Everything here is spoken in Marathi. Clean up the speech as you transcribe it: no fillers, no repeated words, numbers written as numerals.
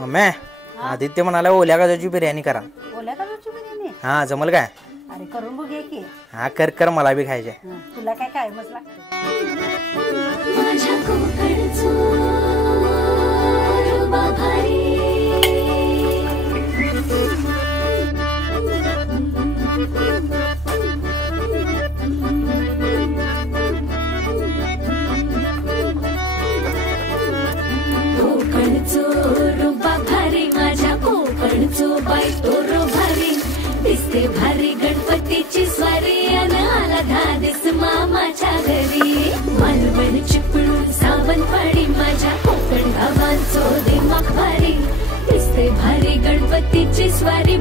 मम्मी आदित्य म्हणाला ओल्या गाजरची बिर्याणी करा. ओल्या गाजरची बिर्याणी? हा जमल काय? अरे करून बघूया की. हा कर कर मला बी खायचे. तुला काय कायमच लागतं. दिसते भारी गणपतीची स्वारी अन आला धादिस मामाच्या घरी. मालवण चिपळूण सावंतवाडी माझ्या कोकण गावांचो दिमाग भारी. दिसते भारी गणपतीची स्वारी.